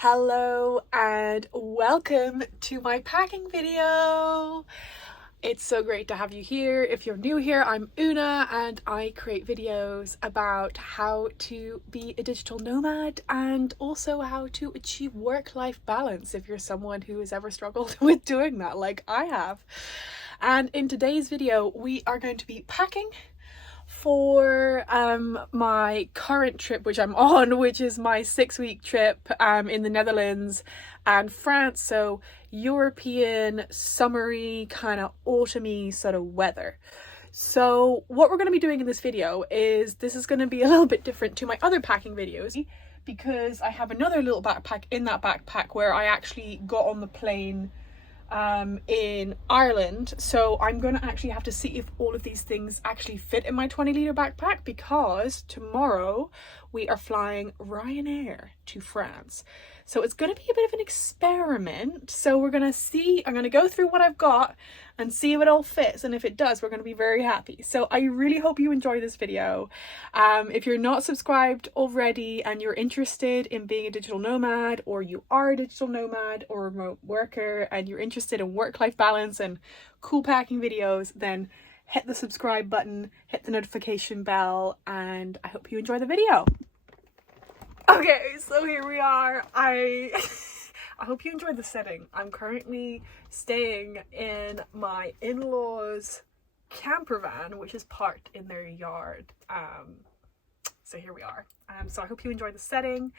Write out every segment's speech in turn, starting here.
Hello and welcome to my packing video. It's so great to have you here. If you're new here, I'm Una and I create videos about how to be a digital nomad and also how to achieve work-life balance if you're someone who has ever struggled with doing that like I have. And in today's video, we are going to be packing for my current trip which I'm on, which is my 6-week trip in the Netherlands and France, so European summery kind of autumny sort of weather. So what we're going to be doing in this video is this is going to be a little bit different to my other packing videos because I have another little backpack in that backpack where I actually got on the plane in Ireland, so I'm gonna actually have to see if all of these things actually fit in my 20-litre backpack, because tomorrow we are flying Ryanair to France. So it's gonna be a bit of an experiment. So we're gonna see, I'm gonna go through what I've got and see if it all fits, and if it does, we're gonna be very happy. So I really hope you enjoy this video. If you're not subscribed already and you're interested in being a digital nomad, or you are a digital nomad or a remote worker and you're interested in work-life balance and cool packing videos, then hit the subscribe button, hit the notification bell, and I hope you enjoy the video. Okay, so here we are. I hope you enjoyed the setting. I'm currently staying in my in-laws camper van, which is parked in their yard. So here we are. So I hope you enjoy the setting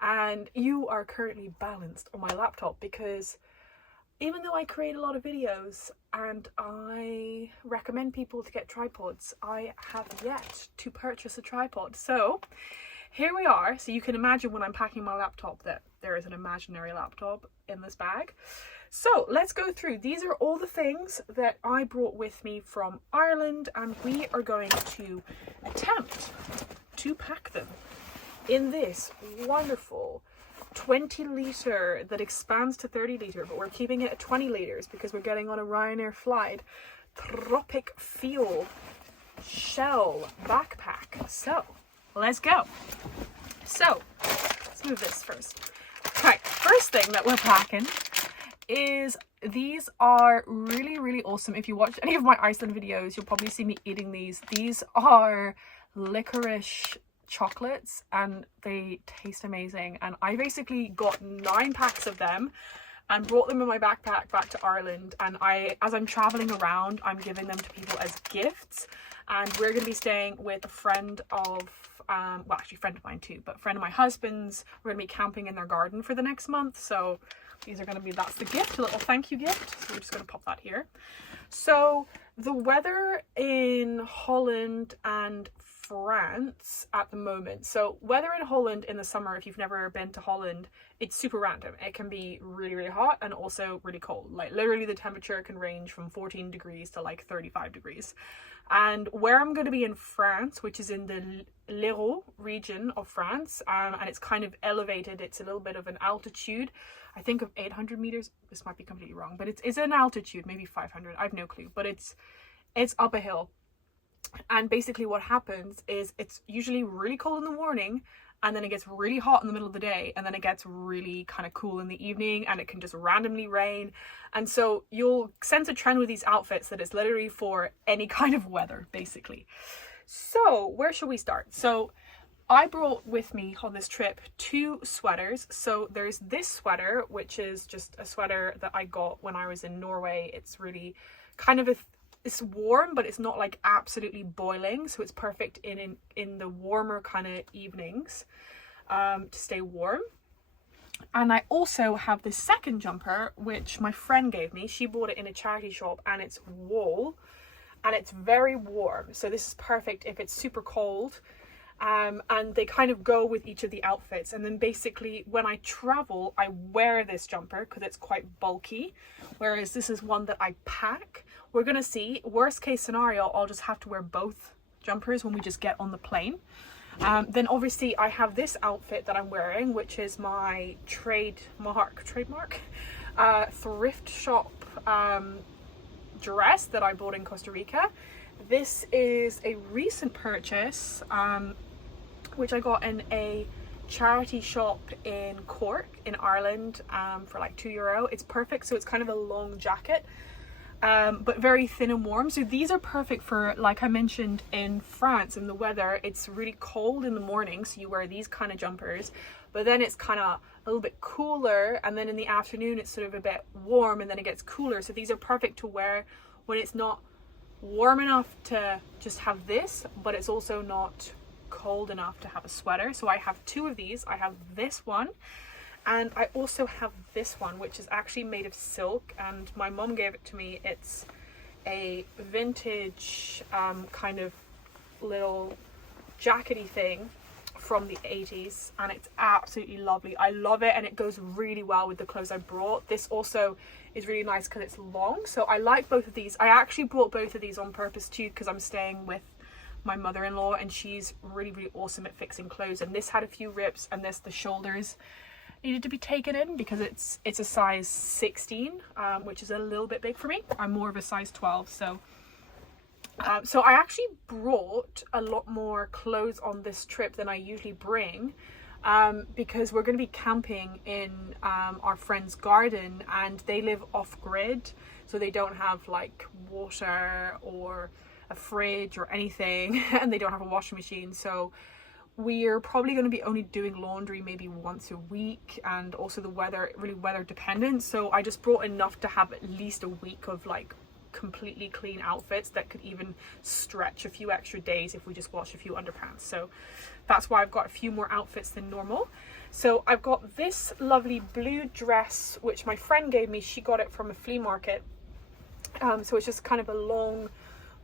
and you are currently balanced on my laptop, because even though I create a lot of videos and I recommend people to get tripods, I have yet to purchase a tripod. So here we are. So you can imagine when I'm packing my laptop that there is an imaginary laptop in this bag. So let's go through. These are all the things that I brought with me from Ireland, and we are going to attempt to pack them in this wonderful 20-litre that expands to 30-litre, but we're keeping it at 20 litres because we're getting on a Ryanair flight tropic fuel shell backpack. So let's go. So let's move this first. Right, first thing that we're packing is, these are really awesome. If you watch any of my Iceland videos, you'll probably see me eating these. These are licorice chocolates and they taste amazing, and I basically got 9 packs of them and brought them in my backpack back to Ireland, and as I'm traveling around, I'm giving them to people as gifts. And we're going to be staying with a friend of well, actually a friend of mine too, but a friend of my husband's. We're going to be camping in their garden for the next month, so these are going to be, that's the gift, a little thank you gift. So we're just going to pop that here. So the weather in Holland and France at the moment. So weather in Holland in the summer, if you've never been to Holland, it's super random. It can be really hot and also really cold. Like literally the temperature can range from 14 degrees to like 35 degrees. And where I'm going to be in France, which is in the l'Hérault region of France, and it's kind of elevated. It's a little bit of an altitude, I think of 800 meters. This might be completely wrong, but it's an altitude, maybe 500. I have no clue, but it's up a hill. And basically what happens is it's usually really cold in the morning, and then it gets really hot in the middle of the day, and then it gets really kind of cool in the evening, and it can just randomly rain. And so you'll sense a trend with these outfits that it's literally for any kind of weather, basically. So where should we start? So I brought with me on this trip 2 sweaters. So there's this sweater, which is just a sweater that I got when I was in Norway. It's really kind of it's warm, but it's not like absolutely boiling, so it's perfect in the warmer kind of evenings to stay warm. And I also have this second jumper, which my friend gave me. She bought it in a charity shop, and it's wool and it's very warm, so this is perfect if it's super cold. And they kind of go with each of the outfits. And then basically when I travel, I wear this jumper because it's quite bulky, whereas this is one that I pack. We're gonna see, worst case scenario, I'll just have to wear both jumpers when we just get on the plane. Then obviously I have this outfit that I'm wearing, which is my trademark thrift shop dress that I bought in Costa Rica. This is a recent purchase, which I got in a charity shop in Cork in Ireland for like €2. It's perfect, so it's kind of a long jacket, but very thin and warm. So these are perfect for, like I mentioned, in France, in the weather it's really cold in the morning, so you wear these kind of jumpers, but then it's kind of a little bit cooler, and then in the afternoon it's sort of a bit warm, and then it gets cooler. So these are perfect to wear when it's not warm enough to just have this, but it's also not cold enough to have a sweater. So I have two of these. I have this one, and I also have this one, which is actually made of silk, and my mom gave it to me. It's a vintage kind of little jackety thing from the 80s, and it's absolutely lovely. I love it, and it goes really well with the clothes I brought. This also is really nice because it's long, so I like both of these. I actually brought both of these on purpose too, because I'm staying with my mother-in-law, and she's really awesome at fixing clothes, and this had a few rips, and the shoulders needed to be taken in because it's a size 16, which is a little bit big for me. I'm more of a size 12, so I actually brought a lot more clothes on this trip than I usually bring, because we're going to be camping in our friend's garden, and they live off-grid, so they don't have like water or a fridge or anything, and they don't have a washing machine. So we're probably going to be only doing laundry maybe once a week, and also the weather, really weather dependent. So I just brought enough to have at least a week of like completely clean outfits that could even stretch a few extra days if we just wash a few underpants. So that's why I've got a few more outfits than normal. So I've got this lovely blue dress, which my friend gave me. She got it from a flea market. So it's just kind of a long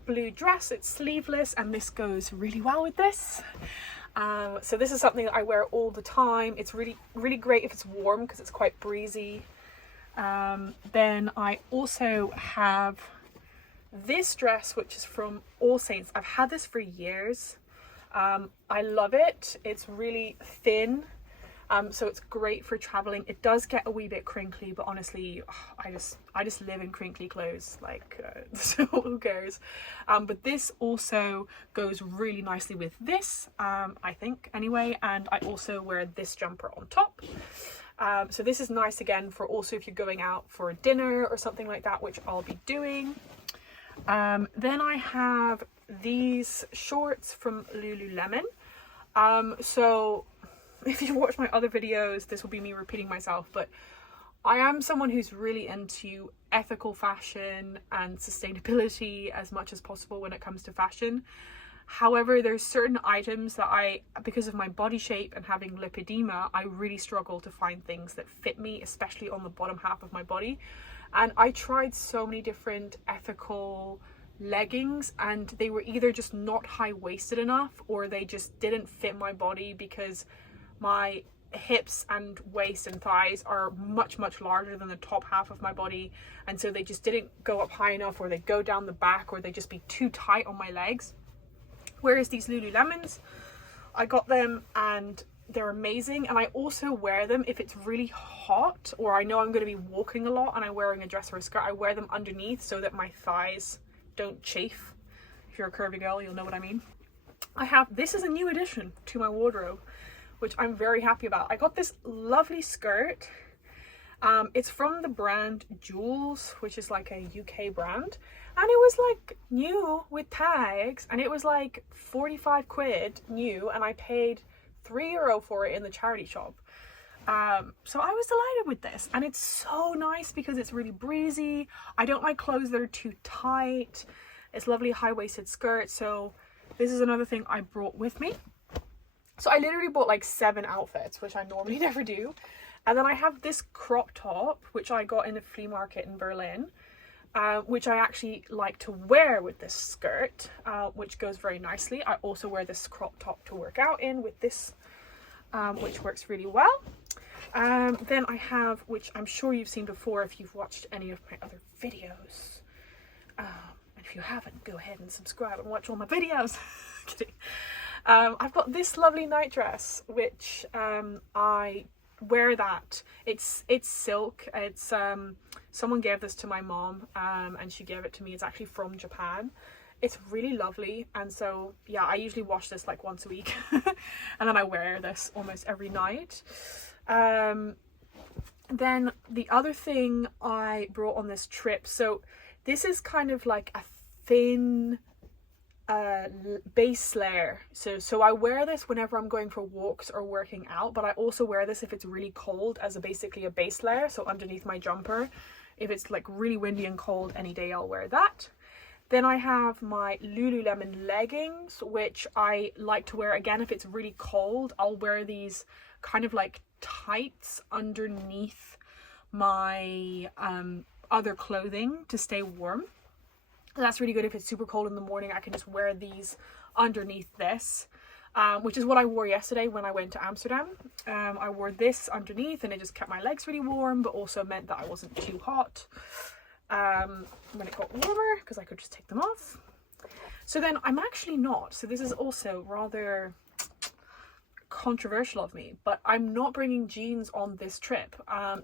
blue dress. It's sleeveless, and this goes really well with this. So this is something that I wear all the time. It's really great if it's warm because it's quite breezy. Then I also have this dress, which is from All Saints. I've had this for years. I love it. It's really thin, so it's great for traveling. It does get a wee bit crinkly, but honestly, I just live in crinkly clothes, like so who cares. But this also goes really nicely with this, I think anyway, and I also wear this jumper on top. So this is nice again for also if you're going out for a dinner or something like that, which I'll be doing. Then I have these shorts from Lululemon. So if you watch my other videos, this will be me repeating myself, but I am someone who's really into ethical fashion and sustainability as much as possible when it comes to fashion. However, there's certain items that because of my body shape and having lipedema, I really struggle to find things that fit me, especially on the bottom half of my body. And I tried so many different ethical leggings, and they were either just not high-waisted enough, or they just didn't fit my body because my hips and waist and thighs are much larger than the top half of my body, and so they just didn't go up high enough, or they go down the back, or they just be too tight on my legs. Whereas these Lululemons, I got them and they're amazing, and I also wear them if it's really hot, or I know I'm going to be walking a lot and I'm wearing a dress or a skirt. I wear them underneath so that my thighs don't chafe. If you're a curvy girl, you'll know what I mean. This is a new addition to my wardrobe, which I'm very happy about. I got this lovely skirt. It's from the brand Jules, which is like a UK brand, and it was like new with tags, and it was like 45 quid new, and I paid €3 for it in the charity shop. So I was delighted with this, and it's so nice because it's really breezy. I don't like clothes that are too tight. It's lovely high-waisted skirt, so this is another thing I brought with me. So I literally bought like 7 outfits, which I normally never do. And then I have this crop top, which I got in a flea market in Berlin, which I actually like to wear with this skirt, which goes very nicely. I also wear this crop top to work out in with this, which works really well. Then I have, which I'm sure you've seen before if you've watched any of my other videos. And if you haven't, go ahead and subscribe and watch all my videos. Kidding. I've got this lovely night dress, which I wear that. It's silk. It's someone gave this to my mom, and she gave it to me. It's actually from Japan. it's really lovely. And so yeah, I usually wash this like once a week and then I wear this almost every night. Then the other thing I brought on this trip, so this is kind of like a thin base layer. So I wear this whenever I'm going for walks or working out, but I also wear this if it's really cold as basically a base layer, so underneath my jumper. If it's like really windy and cold any day, I'll wear that. Then I have my Lululemon leggings, which I like to wear again if it's really cold. I'll wear these kind of like tights underneath my other clothing to stay warm. That's really good if it's super cold in the morning. I can just wear these underneath this, which is what I wore yesterday when I went to Amsterdam. I wore this underneath and it just kept my legs really warm, but also meant that I wasn't too hot when it got warmer, because I could just take them off. So then I'm actually not, so this is also rather controversial of me, but I'm not bringing jeans on this trip.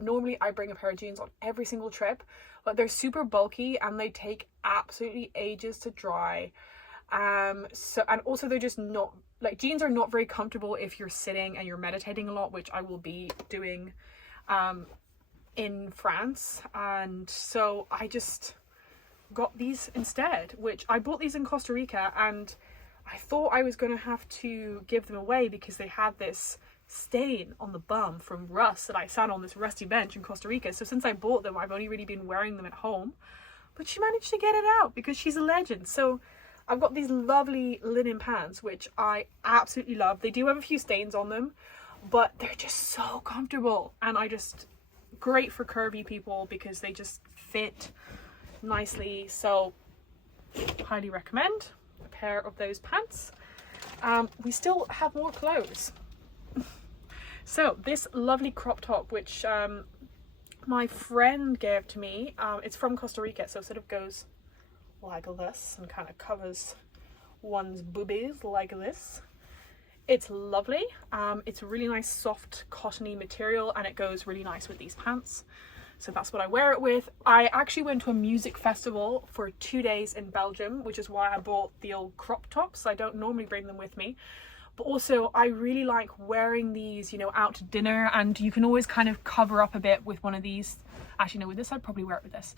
Normally I bring a pair of jeans on every single trip, but they're super bulky and they take absolutely ages to dry. So, and also they're just not, like, jeans are not very comfortable if you're sitting and you're meditating a lot, which I will be doing in France. And so I just got these instead, which I bought these in Costa Rica, and I thought I was going to have to give them away because they had this stain on the bum from rust that I sat on this rusty bench in Costa Rica. So since I bought them, I've only really been wearing them at home, but she managed to get it out because she's a legend. So I've got these lovely linen pants, which I absolutely love. They do have a few stains on them, but they're just so comfortable, and great for curvy people because they just fit nicely. So highly recommend a pair of those pants. We still have more clothes. So this lovely crop top, which my friend gave to me, it's from Costa Rica, so it sort of goes like this and kind of covers one's boobies like this. It's lovely. It's a really nice soft cottony material, and it goes really nice with these pants. So that's what I wear it with. I actually went to a music festival for 2 days in Belgium, which is why I bought the old crop tops. I don't normally bring them with me. But also I really like wearing these, you know, out to dinner, and you can always kind of cover up a bit with one of these. Actually, no, with this, I'd probably wear it with this.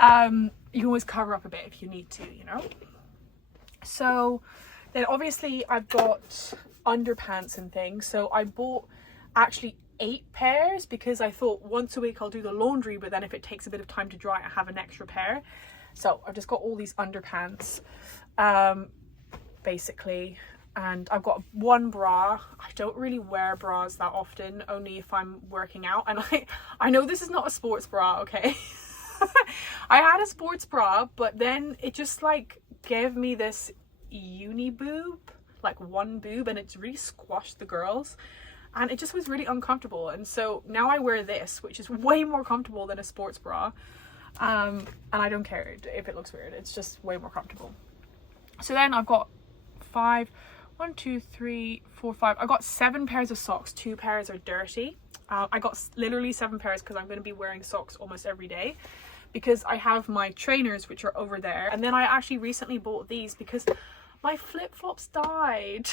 You can always cover up a bit if you need to, you know. So then obviously I've got underpants and things. So I bought actually 8 pairs because I thought once a week I'll do the laundry, but then if it takes a bit of time to dry, I have an extra pair. So I've just got all these underpants, basically. And I've got one bra. I don't really wear bras that often, only if I'm working out. And I know this is not a sports bra, okay? I had a sports bra, but then it just like gave me this uni boob, like one boob, and it's really squashed the girls, and it just was really uncomfortable. And so now I wear this, which is way more comfortable than a sports bra, and I don't care if it looks weird. It's just way more comfortable. So then I've got 5, 1, 2, 3, 4, 5. I got 7 pairs of socks. 2 pairs are dirty. I got literally 7 pairs because I'm going to be wearing socks almost every day, because I have my trainers, which are over there. And then I actually recently bought these because my flip-flops died.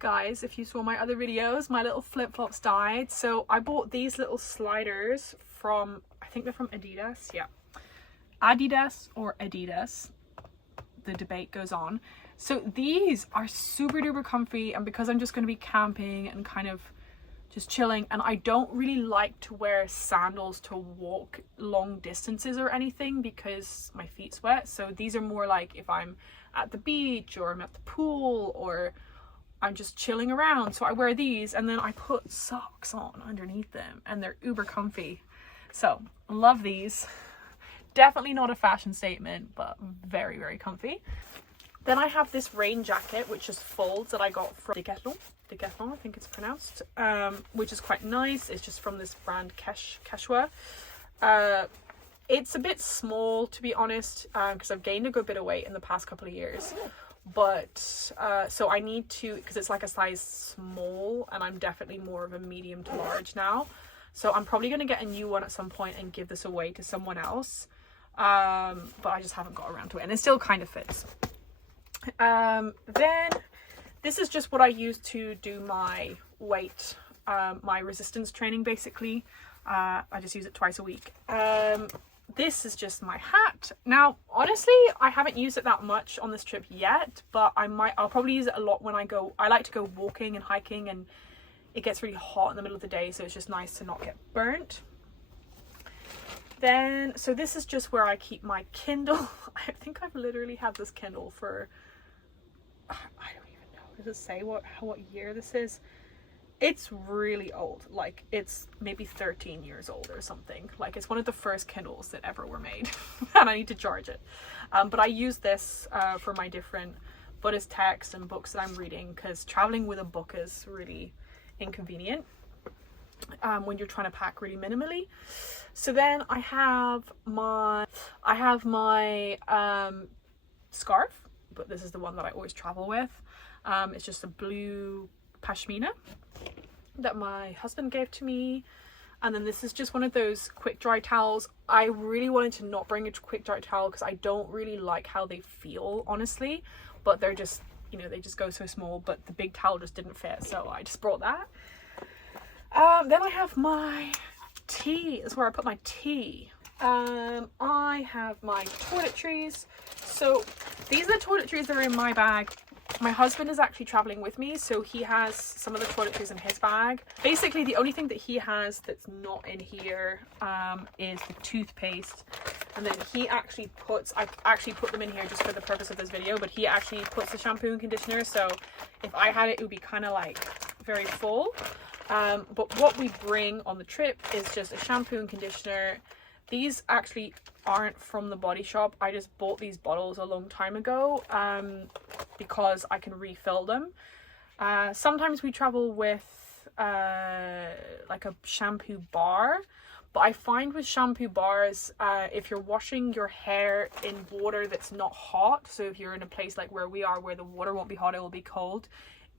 Guys, if you saw my other videos, my little flip-flops died. So I bought these little sliders from, I think they're from Adidas. Yeah. Adidas or Adidas. The debate goes on. So these are super duper comfy, and because I'm just going to be camping and kind of just chilling, and I don't really like to wear sandals to walk long distances or anything because my feet sweat. So these are more like if I'm at the beach or I'm at the pool or I'm just chilling around. So I wear these, and then I put socks on underneath them, and they're uber comfy. So love these. Definitely not a fashion statement, but very, very comfy. Then I have this rain jacket, which just folds, that I got from Decathlon, I think it's pronounced, which is quite nice. It's just from this brand Quechua. It's a bit small, to be honest, because I've gained a good bit of weight in the past couple of years. But so I need to, because it's like a size small, and I'm definitely more of a medium to large now. So I'm probably going to get a new one at some point and give this away to someone else. but I just haven't got around to it, and it still kind of fits. Then this is just what I use to do my weight, my resistance training basically. I just use it twice a week. This is just my hat. Now, honestly, I haven't used it that much on this trip yet, but I'll probably use it a lot when I like to go walking and hiking, and it gets really hot in the middle of the day, so it's just nice to not get burnt. Then, so this is just where I keep my Kindle. I think I've literally had this Kindle for, I don't even know, does it say what year this is? It's really old, like it's maybe 13 years old or something. Like it's one of the first Kindles that ever were made and I need to charge it. But I use this for my different Buddhist texts and books that I'm reading, because traveling with a book is really inconvenient when you're trying to pack really minimally. So then I have my scarf, but this is the one that I always travel with. It's just a blue pashmina that my husband gave to me, and then this is just one of those quick dry towels. I really wanted to not bring a quick dry towel because I don't really like how they feel, honestly, but they're just, you know, they just go so small, but the big towel just didn't fit, so I just brought that. Then I have my tea. Is where I put my tea. I have my toiletries. So these are the toiletries that are in my bag. My husband is actually traveling with me, so he has some of the toiletries in his bag. Basically, the only thing that he has that's not in here is the toothpaste. And then he actually I actually put them in here just for the purpose of this video, but he actually puts the shampoo and conditioner. So if I had it, it would be kind of like very full. But what we bring on the trip is just a shampoo and conditioner. These actually aren't from the Body Shop. I just bought these bottles a long time ago because I can refill them. Sometimes we travel with like a shampoo bar, but I find with shampoo bars, if you're washing your hair in water that's not hot, so if you're in a place like where we are where the water won't be hot, it will be cold,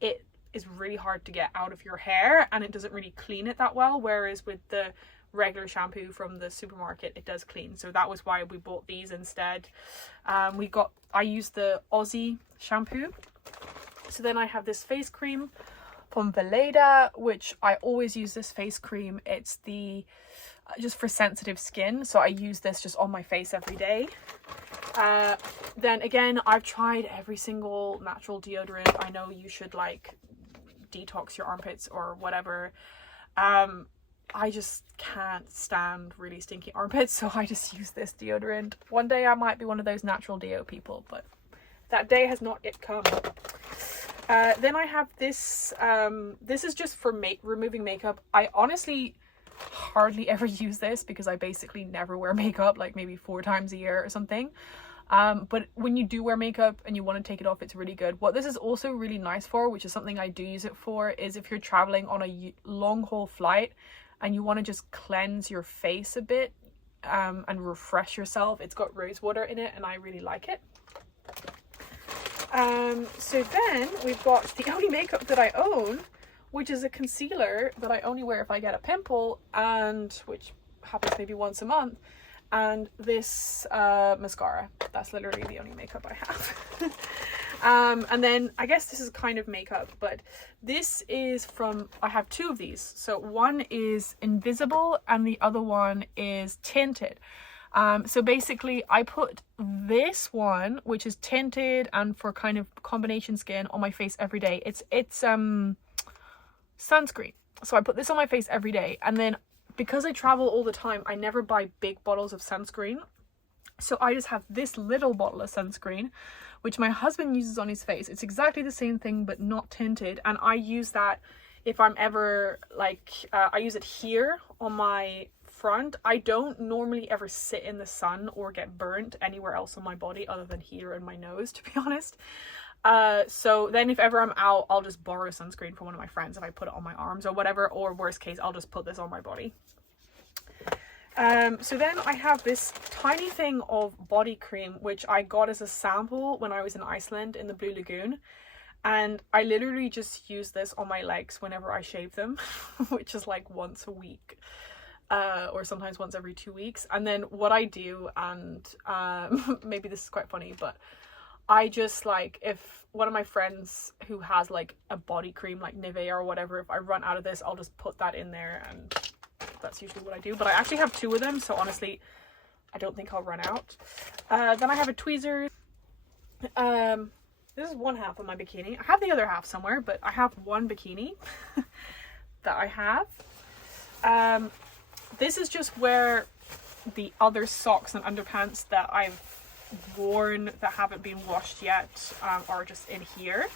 it is really hard to get out of your hair and it doesn't really clean it that well, whereas with the regular shampoo from the supermarket it does clean. So that was why we bought these instead. I used the Aussie shampoo. So then I have this face cream from Veleda, which I always use this face cream. It's the just for sensitive skin, so I use this just on my face every day. Then again, I've tried every single natural deodorant. I know you should like detox your armpits or whatever. I just can't stand really stinky armpits, so I just use this deodorant. One day I might be one of those natural deo people, but that day has not yet come. Then I have this. This is just for removing makeup. I honestly hardly ever use this because I basically never wear makeup, like maybe 4 times a year or something. But when you do wear makeup and you want to take it off, it's really good. What this is also really nice for, which is something I do use it for, is if you're traveling on a long haul flight and you want to just cleanse your face a bit and refresh yourself. It's got rose water in it and I really like it. So then we've got the only makeup that I own, which is a concealer that I only wear if I get a pimple, and which happens maybe once a month, and this mascara. That's literally the only makeup I have. And then I guess this is kind of makeup, but this is from, I have 2 of these. So one is invisible and the other one is tinted. So basically I put this one, which is tinted and for kind of combination skin, on my face every day. It's sunscreen. So I put this on my face every day, and then because I travel all the time, I never buy big bottles of sunscreen. So I just have this little bottle of sunscreen, which my husband uses on his face. It's exactly the same thing, but not tinted. And I use that if I'm ever like, I use it here on my front. I don't normally ever sit in the sun or get burnt anywhere else on my body other than here and my nose, to be honest. So then if ever I'm out, I'll just borrow sunscreen from one of my friends if I put it on my arms or whatever, or worst case, I'll just put this on my body. So then I have this tiny thing of body cream, which I got as a sample when I was in Iceland in the Blue Lagoon. And I literally just use this on my legs whenever I shave them, which is like once a week. or sometimes once every 2 weeks. And then what I do, and maybe this is quite funny, but I just like, if one of my friends who has like a body cream like Nivea or whatever, if I run out of this, I'll just put that in there, and that's usually what I do. But I actually have 2 of them, so honestly I don't think I'll run out. Then I have a tweezer. This is one half of my bikini. I have the other half somewhere, but I have one bikini that I have. This is just where the other socks and underpants that I've worn that haven't been washed yet are just in here.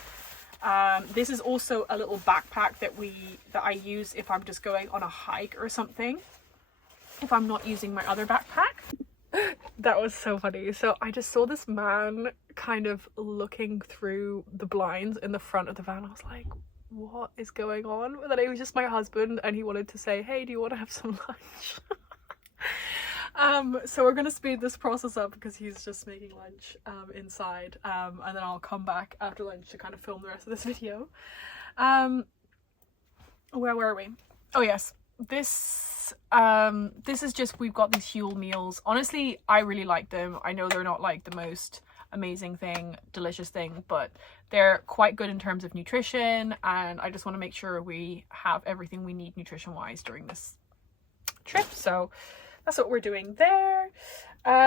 This is also a little backpack that I use if I'm just going on a hike or something, if I'm not using my other backpack. That was so funny. So I just saw this man kind of looking through the blinds in the front of the van. I was like, what is going on? But then it was just my husband, and he wanted to say, hey, do you want to have some lunch? So we're gonna speed this process up because he's just making lunch inside, and then I'll come back after lunch to kind of film the rest of this video. Where were we? Oh yes, this is just, we've got these Huel meals. Honestly, I really like them. I know they're not like the most amazing thing, delicious thing, but they're quite good in terms of nutrition, and I just want to make sure we have everything we need nutrition wise during this trip. So that's what we're doing there.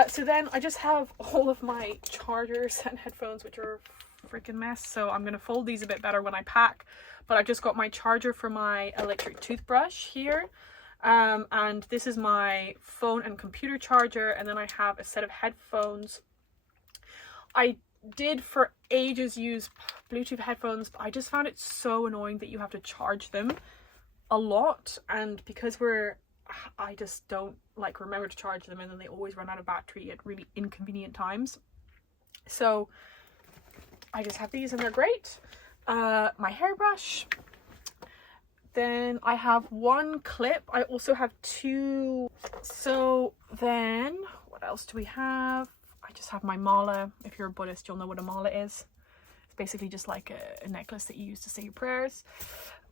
So then I just have all of my chargers and headphones, which are a freaking mess, so I'm gonna fold these a bit better when I pack. But I just got my charger for my electric toothbrush here, and this is my phone and computer charger, and then I have a set of headphones. I did for ages use Bluetooth headphones, but I just found it so annoying that you have to charge them a lot, and because I just don't like remember to charge them, and then they always run out of battery at really inconvenient times. So I just have these, and they're great. My hairbrush. Then I have one clip. I also have 2. So then what else do we have? I just have my mala. If you're a Buddhist, you'll know what a mala is. It's basically just like a necklace that you use to say your prayers.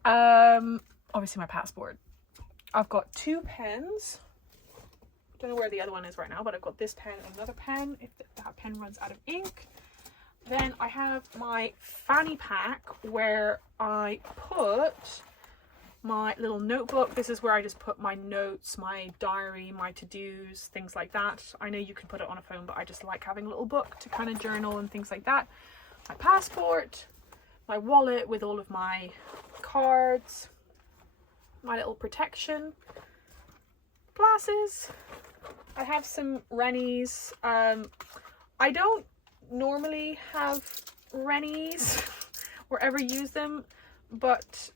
Obviously my passport. I've got 2 pens. Don't know where the other one is right now, but I've got this pen and another pen if that pen runs out of ink. Then I have my fanny pack where I put my little notebook. This is where I just put my notes, my diary, my to-dos, things like that. I know you can put it on a phone, but I just like having a little book to kind of journal and things like that. My passport, my wallet with all of my cards, my little protection glasses. I have some Rennies. I don't normally have Rennies or ever use them, but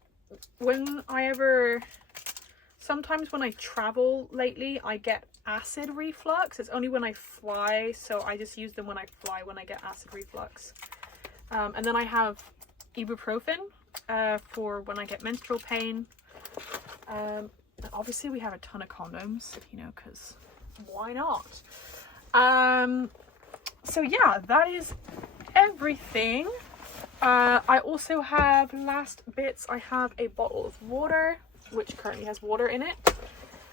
sometimes when I travel lately, I get acid reflux. It's only when I fly, so I just use them when I fly when I get acid reflux. And then I have ibuprofen for when I get menstrual pain. And obviously we have a ton of condoms, you know, because why not? So yeah, that is everything. I also have, last bits, I have a bottle of water, which currently has water in it.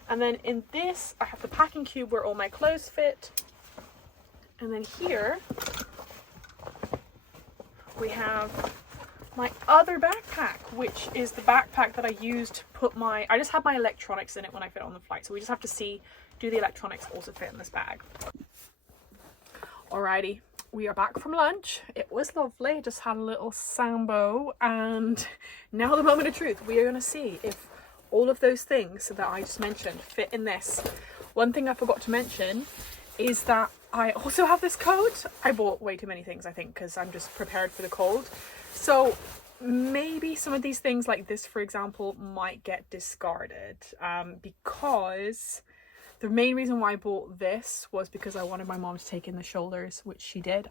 And then in this, I have the packing cube where all my clothes fit. And then here, we have my other backpack, which is the backpack that I used to put I just have my electronics in it when I fit on the flight. So we just have to see, do the electronics also fit in this bag? Alrighty. We are back from lunch. It was lovely. Just had a little sambo, and now the moment of truth. We are going to see if all of those things that I just mentioned fit in this. One thing I forgot to mention is that I also have this coat. I bought way too many things, I think, because I'm just prepared for the cold. So maybe some of these things, like this for example, might get discarded, because the main reason why I bought this was because I wanted my mom to take in the shoulders, which she did.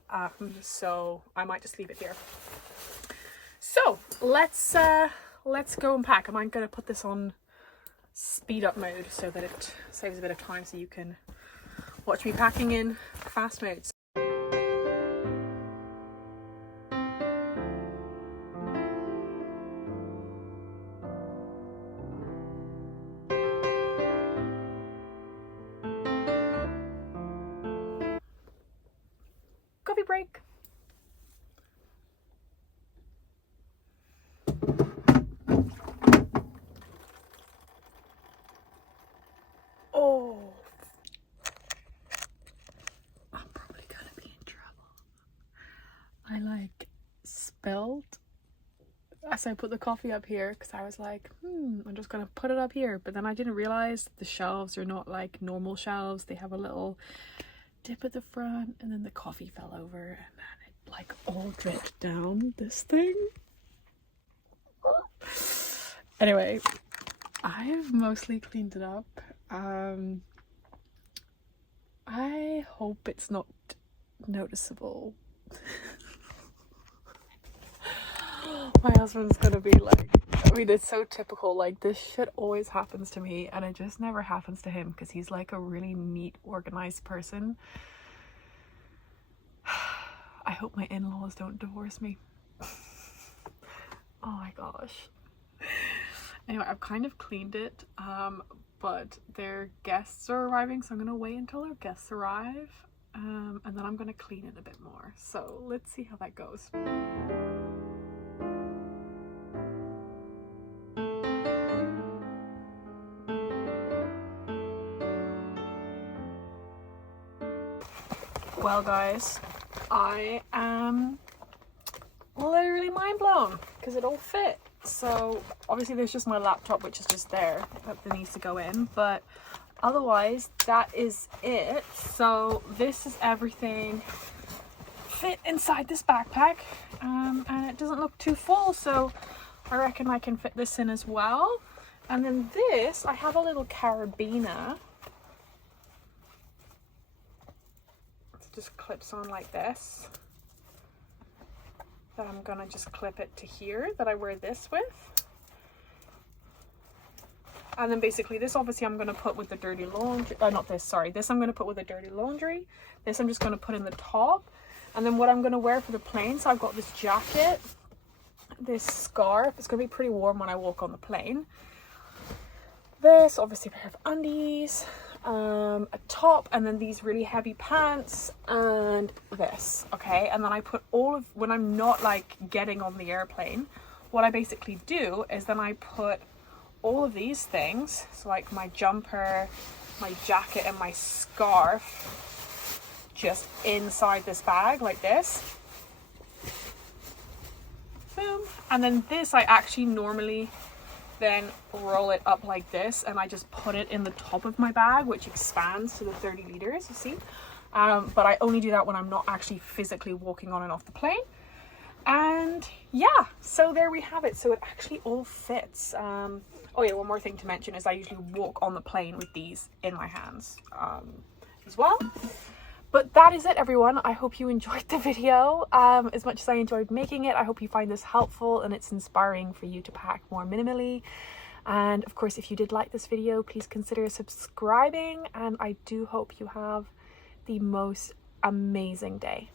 So I might just leave it here. So let's go and pack. I'm going to put this on speed up mode so that it saves a bit of time, so you can watch me packing in fast mode. spilled. So I put the coffee up here because I was like, I'm just gonna put it up here. But then I didn't realize the shelves are not like normal shelves. They have a little dip at the front, and then the coffee fell over and then it like all dripped down this thing. Anyway, I've mostly cleaned it up. I hope it's not noticeable. My husband's gonna be like, I mean, it's so typical, like this shit always happens to me and it just never happens to him because he's like a really neat, organized person. I hope my in-laws don't divorce me. Oh my gosh. Anyway, I've kind of cleaned it, but their guests are arriving, so I'm gonna wait until their guests arrive, and then I'm gonna clean it a bit more. So let's see how that goes. Well guys, I am literally mind blown because it all fit. So obviously there's just my laptop, which is just there, that needs to go in, but otherwise that is it. So this is everything fit inside this backpack, and it doesn't look too full, so I reckon I can fit this in as well. And then this, I have a little carabiner. It just clips on like this. That I'm gonna just clip it to here, that I wear this with. And then basically this obviously I'm gonna put with the dirty laundry, this I'm gonna put with the dirty laundry. This I'm just gonna put in the top. And then what I'm gonna wear for the plane, so I've got this jacket, this scarf, it's gonna be pretty warm when I walk on the plane. This, obviously a pair of undies, a top, and then these really heavy pants, and this, okay? And then I put all of, when I'm not like getting on the airplane, what I basically do is then I put all of these things, so like my jumper, my jacket, and my scarf, just inside this bag like this. Boom. And then this I actually normally then roll it up like this, and I just put it in the top of my bag, which expands to the 30 liters, you see. But I only do that when I'm not actually physically walking on and off the plane. And yeah, so there we have it. So it actually all fits. Oh yeah, one more thing to mention is I usually walk on the plane with these in my hands as well. But that is it, everyone. I hope you enjoyed the video as much as I enjoyed making it. I hope you find this helpful and it's inspiring for you to pack more minimally. And of course, if you did like this video, please consider subscribing. And I do hope you have the most amazing day.